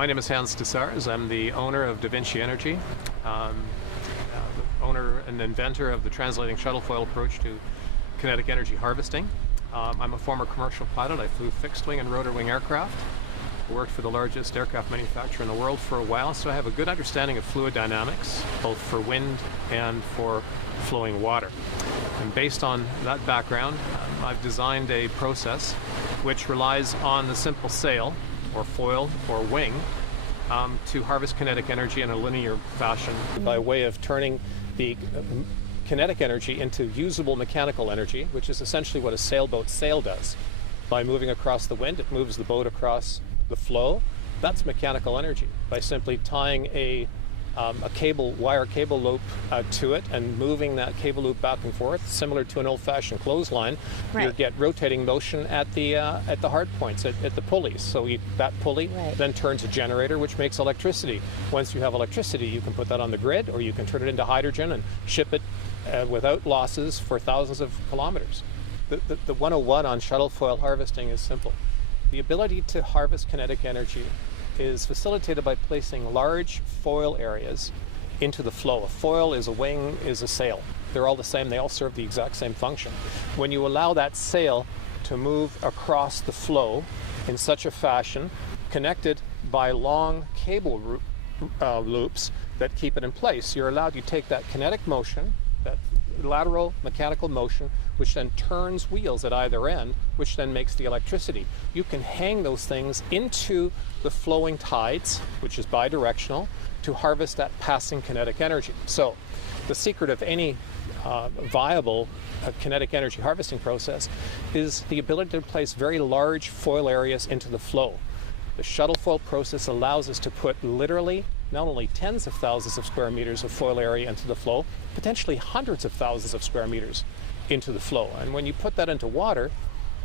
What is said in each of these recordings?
My name is Hans Dessars. I'm the owner of DaVinci Energy, the owner and inventor of the Translating Shuttle Foil approach to kinetic energy harvesting. I'm a former commercial pilot. I flew fixed wing and rotor wing aircraft. I worked for the largest aircraft manufacturer in the world for a while, so I have a good understanding of fluid dynamics, both for wind and for flowing water. And based on that background, I've designed a process which relies on the simple sail, or foil, or wing, to harvest kinetic energy in a linear fashion by way of turning the kinetic energy into usable mechanical energy, which is essentially what a sailboat sail does. By moving across the wind, it moves the boat across the flow. That's mechanical energy. By simply tying a wire cable loop to it and moving that cable loop back and forth, similar to an old-fashioned clothesline, right. You get rotating motion at the hard points, at the pulleys. So that pulley right. then turns a generator, which makes electricity. Once you have electricity, you can put that on the grid, or you can turn it into hydrogen and ship it without losses for thousands of kilometers. The 101 on shuttle foil harvesting is simple. The ability to harvest kinetic energy is facilitated by placing large foil areas into the flow. A foil is a wing, is a sail. They're all the same, they all serve the exact same function. When you allow that sail to move across the flow in such a fashion, connected by long cable loops that keep it in place, you're allowed to take that kinetic motion, that lateral mechanical motion, which then turns wheels at either end, which then makes the electricity. You can hang those things into the flowing tides, which is bidirectional, to harvest that passing kinetic energy. So the secret of any viable kinetic energy harvesting process is the ability to place very large foil areas into the flow. The shuttle foil process allows us to put literally not only tens of thousands of square meters of foil area into the flow, potentially hundreds of thousands of square meters into the flow. And when you put that into water,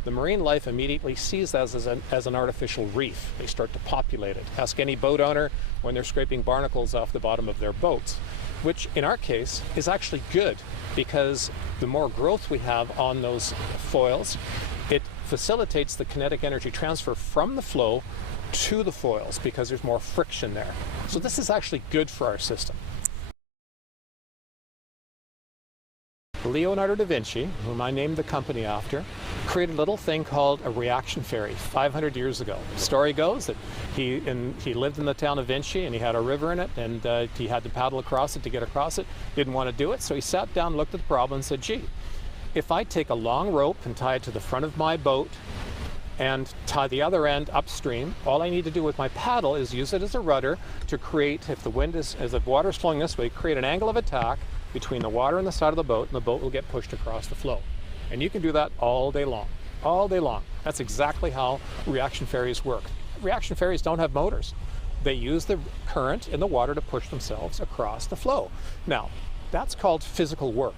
the marine life immediately sees that as an artificial reef. They start to populate it. Ask any boat owner when they're scraping barnacles off the bottom of their boats, which in our case is actually good, because the more growth we have on those foils, it facilitates the kinetic energy transfer from the flow to the foils, because there's more friction there. So this is actually good for our system. Leonardo da Vinci, whom I named the company after, created a little thing called a reaction ferry 500 years ago. The story goes that he lived in the town of Vinci, and he had a river in it, and he had to paddle across it to get across it. Didn't want to do it, so he sat down, looked at the problem, and said, gee, if I take a long rope and tie it to the front of my boat and tie the other end upstream, all I need to do with my paddle is use it as a rudder to create, if the water is flowing this way, create an angle of attack between the water and the side of the boat, and the boat will get pushed across the flow. And you can do that all day long. All day long. That's exactly how reaction ferries work. Reaction ferries don't have motors. They use the current in the water to push themselves across the flow. Now, that's called physical work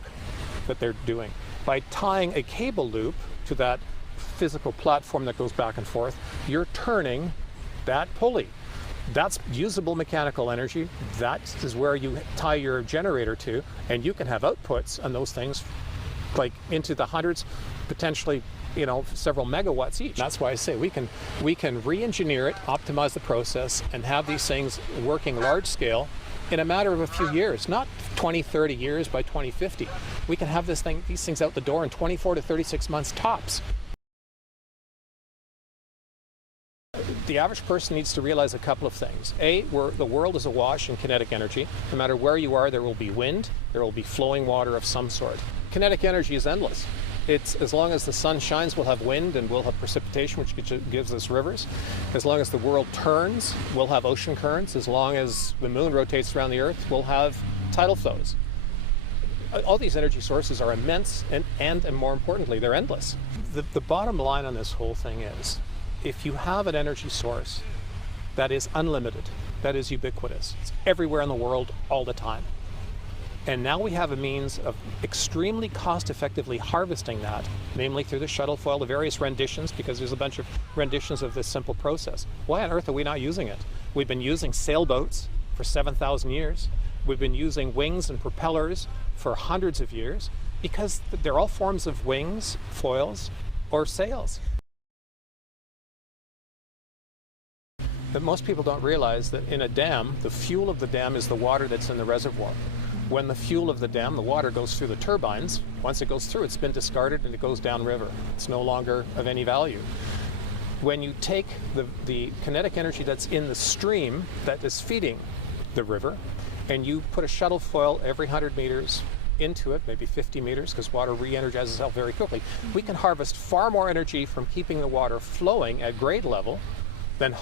that they're doing. By tying a cable loop to that physical platform that goes back and forth, you're turning that pulley. That's usable mechanical energy. That is where you tie your generator to, and you can have outputs on those things like into the hundreds, potentially, several megawatts each. That's why I say we can re-engineer it, optimize the process, and have these things working large scale in a matter of a few years, not 20, 30 years by 2050. We can have these things out the door in 24 to 36 months tops. The average person needs to realize a couple of things. A, the world is awash in kinetic energy. No matter where you are, there will be wind, there will be flowing water of some sort. Kinetic energy is endless. It's as long as the sun shines, we'll have wind and we'll have precipitation, which gives us rivers. As long as the world turns, we'll have ocean currents. As long as the moon rotates around the Earth, we'll have tidal flows. All these energy sources are immense, and more importantly, they're endless. The bottom line on this whole thing is, if you have an energy source that is unlimited, that is ubiquitous, it's everywhere in the world all the time, and now we have a means of extremely cost-effectively harvesting that, namely through the shuttle foil, the various renditions, because there's a bunch of renditions of this simple process. Why on earth are we not using it? We've been using sailboats for 7,000 years. We've been using wings and propellers for hundreds of years, because they're all forms of wings, foils, or sails. that most people don't realize that in a dam, the fuel of the dam is the water that's in the reservoir. When the fuel of the dam, the water, goes through the turbines, once it goes through, it's been discarded and it goes downriver. It's no longer of any value. When you take the kinetic energy that's in the stream that is feeding the river, and you put a shuttle foil every 100 meters into it, maybe 50 meters, because water re-energizes itself very quickly, we can harvest far more energy from keeping the water flowing at grade level than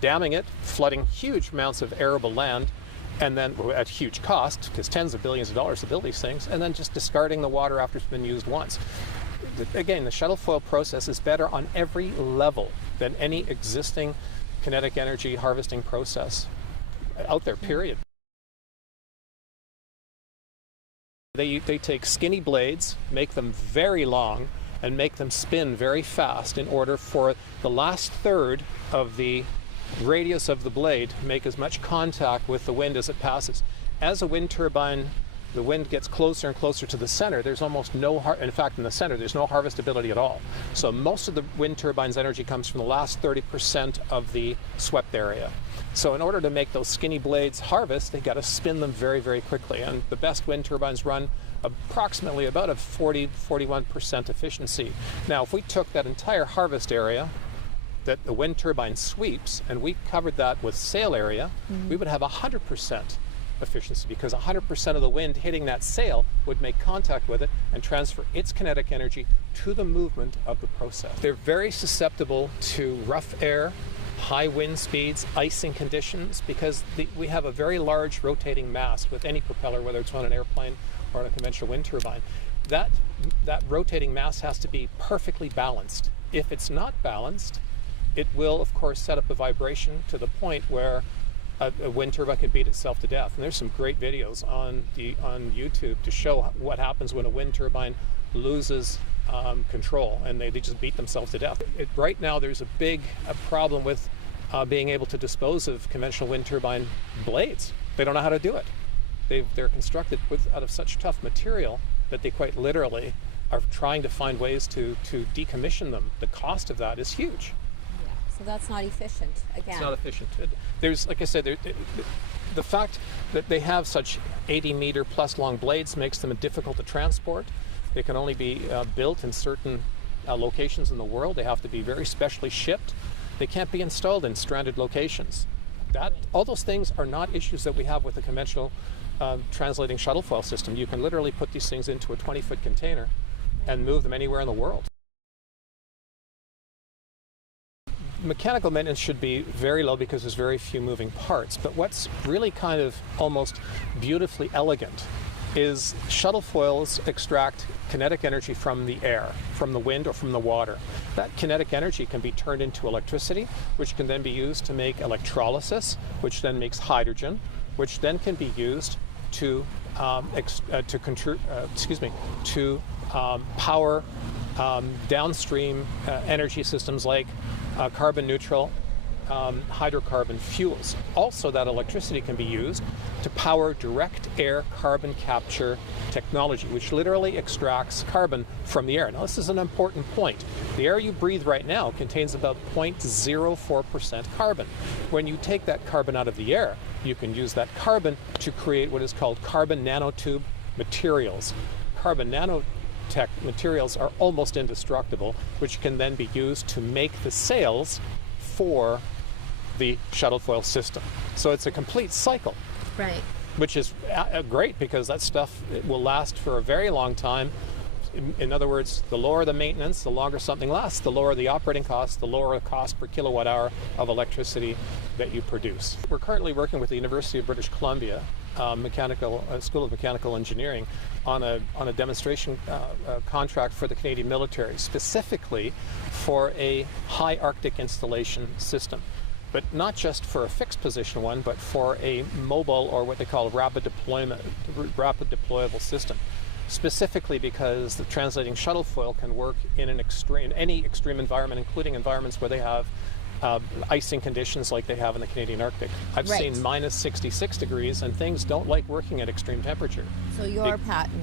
damming it, flooding huge amounts of arable land, and then at huge cost, because tens of billions of dollars to build these things, and then just discarding the water after it's been used once. Again, the shuttle foil process is better on every level than any existing kinetic energy harvesting process out there, period. They take skinny blades, make them very long, and make them spin very fast in order for the last third of the radius of the blade to make as much contact with the wind as it passes. As a wind turbine, the wind gets closer and closer to the center. There's almost no, in fact, in the center, there's no harvestability at all. So most of the wind turbine's energy comes from the last 30% of the swept area. So in order to make those skinny blades harvest, they got to spin them very, very quickly. And the best wind turbines run approximately about a 40-41% efficiency. Now, if we took that entire harvest area that the wind turbine sweeps and we covered that with sail area, we would have 100% efficiency, because 100% of the wind hitting that sail would make contact with it and transfer its kinetic energy to the movement of the process. They're very susceptible to rough air, high wind speeds, icing conditions, because we have a very large rotating mass with any propeller, whether it's on an airplane or on a conventional wind turbine. That rotating mass has to be perfectly balanced. If it's not balanced, it will, of course, set up a vibration to the point where a wind turbine can beat itself to death. And there's some great videos on YouTube to show what happens when a wind turbine loses control, and they just beat themselves to death. Right now, there's a big problem with being able to dispose of conventional wind turbine blades. They don't know how to do it. They're constructed out of such tough material that they quite literally are trying to find ways to decommission them. The cost of that is huge. So that's not efficient, again. It's not efficient. There's, like I said, the fact that they have such 80-meter plus long blades makes them difficult to transport. They can only be built in certain locations in the world. They have to be very specially shipped. They can't be installed in stranded locations. All those things are not issues that we have with the conventional translating shuttle foil system. You can literally put these things into a 20-foot container and move them anywhere in the world. Mechanical maintenance should be very low because there's very few moving parts, but what's really kind of almost beautifully elegant is shuttle foils extract kinetic energy from the air, from the wind or from the water. That kinetic energy can be turned into electricity, which can then be used to make electrolysis, which then makes hydrogen, which then can be used to power downstream energy systems like carbon neutral hydrocarbon fuels. Also, that electricity can be used to power direct air carbon capture technology, which literally extracts carbon from the air. Now, this is an important point. The air you breathe right now contains about 0.04% carbon. When you take that carbon out of the air, you can use that carbon to create what is called carbon nanotube materials. Carbon nanotech materials are almost indestructible, which can then be used to make the sails for the shuttle foil system. So it's a complete cycle. Right. Which is great, because that stuff will last for a very long time. In other words, the lower the maintenance, the longer something lasts, the lower the operating cost, the lower the cost per kilowatt hour of electricity that you produce. We're currently working with the University of British Columbia School of Mechanical Engineering on a demonstration contract for the Canadian military, specifically for a high Arctic installation system. But not just for a fixed position one, but for a mobile, or what they call rapid deployable system. Specifically because the translating shuttle foil can work in any extreme environment, including environments where they have icing conditions like they have in the Canadian Arctic. I've seen minus 66 degrees, and things don't like working at extreme temperature. So your patent?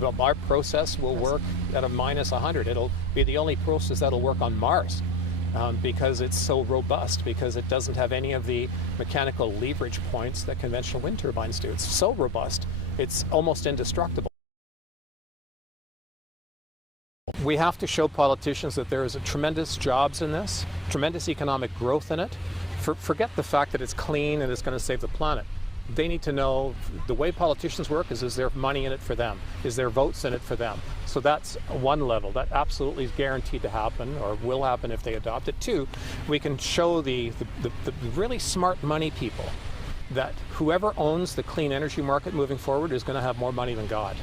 Well, our process will work at a minus 100. It'll be the only process that'll work on Mars. because it's so robust, because it doesn't have any of the mechanical leverage points that conventional wind turbines do. It's so robust, it's almost indestructible. We have to show politicians that there is tremendous jobs in this, tremendous economic growth in it. Forget the fact that it's clean and it's going to save the planet. They need to know the way politicians work is there money in it for them? Is there votes in it for them? So that's one level. That absolutely is guaranteed to happen, or will happen if they adopt it. Two, we can show the really smart money people that whoever owns the clean energy market moving forward is going to have more money than God.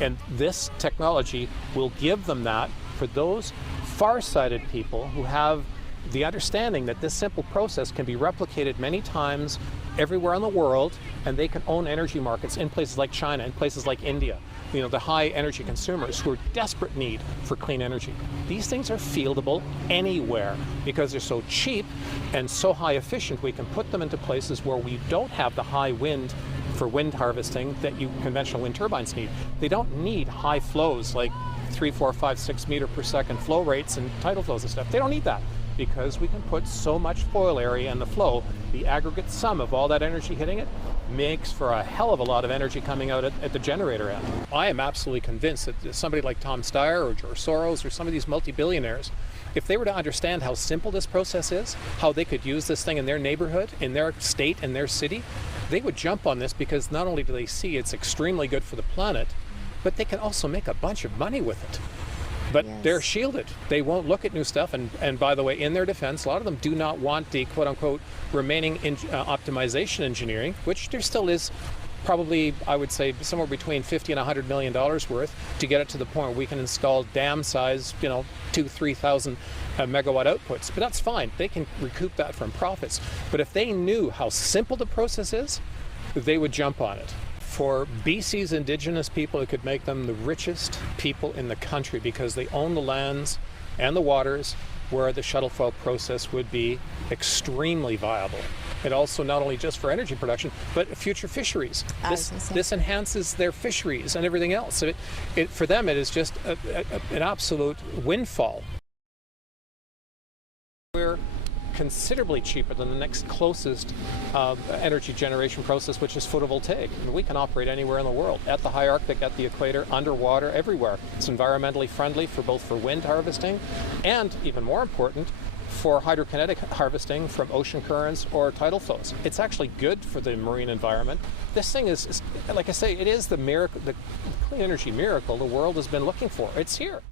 And this technology will give them that for those far-sighted people who have the understanding that this simple process can be replicated many times everywhere in the world, and they can own energy markets in places like China, in places like India, the high energy consumers who are desperate need for clean energy. These things are fieldable anywhere because they're so cheap and so high efficient. We can put them into places where we don't have the high wind for wind harvesting that conventional wind turbines need. They don't need high flows like 3, 4, 5, 6 meter per second flow rates and tidal flows and stuff. They don't need that, because we can put so much foil area in the flow. The aggregate sum of all that energy hitting it makes for a hell of a lot of energy coming out at the generator end. I am absolutely convinced that somebody like Tom Steyer or George Soros or some of these multi-billionaires, if they were to understand how simple this process is, how they could use this thing in their neighborhood, in their state, in their city, they would jump on this, because not only do they see it's extremely good for the planet, but they can also make a bunch of money with it. But yes, they're shielded. They won't look at new stuff. And by the way, in their defense, a lot of them do not want the quote-unquote remaining optimization engineering, which there still is probably, I would say, somewhere between $50 and $100 million worth to get it to the point where we can install dam-size, 2,000-3,000 megawatt outputs. But that's fine. They can recoup that from profits. But if they knew how simple the process is, they would jump on it. For BC's Indigenous people, it could make them the richest people in the country, because they own the lands and the waters where the shuttle foil process would be extremely viable. And also not only just for energy production, but future fisheries. This enhances their fisheries and everything else. So for them, it is just an absolute windfall. We're considerably cheaper than the next closest energy generation process, which is photovoltaic. And we can operate anywhere in the world, at the high Arctic, at the equator, underwater, everywhere. It's environmentally friendly for wind harvesting, and even more important, for hydrokinetic harvesting from ocean currents or tidal flows. It's actually good for the marine environment. This thing is, like I say, it is the miracle, the clean energy miracle the world has been looking for. It's here.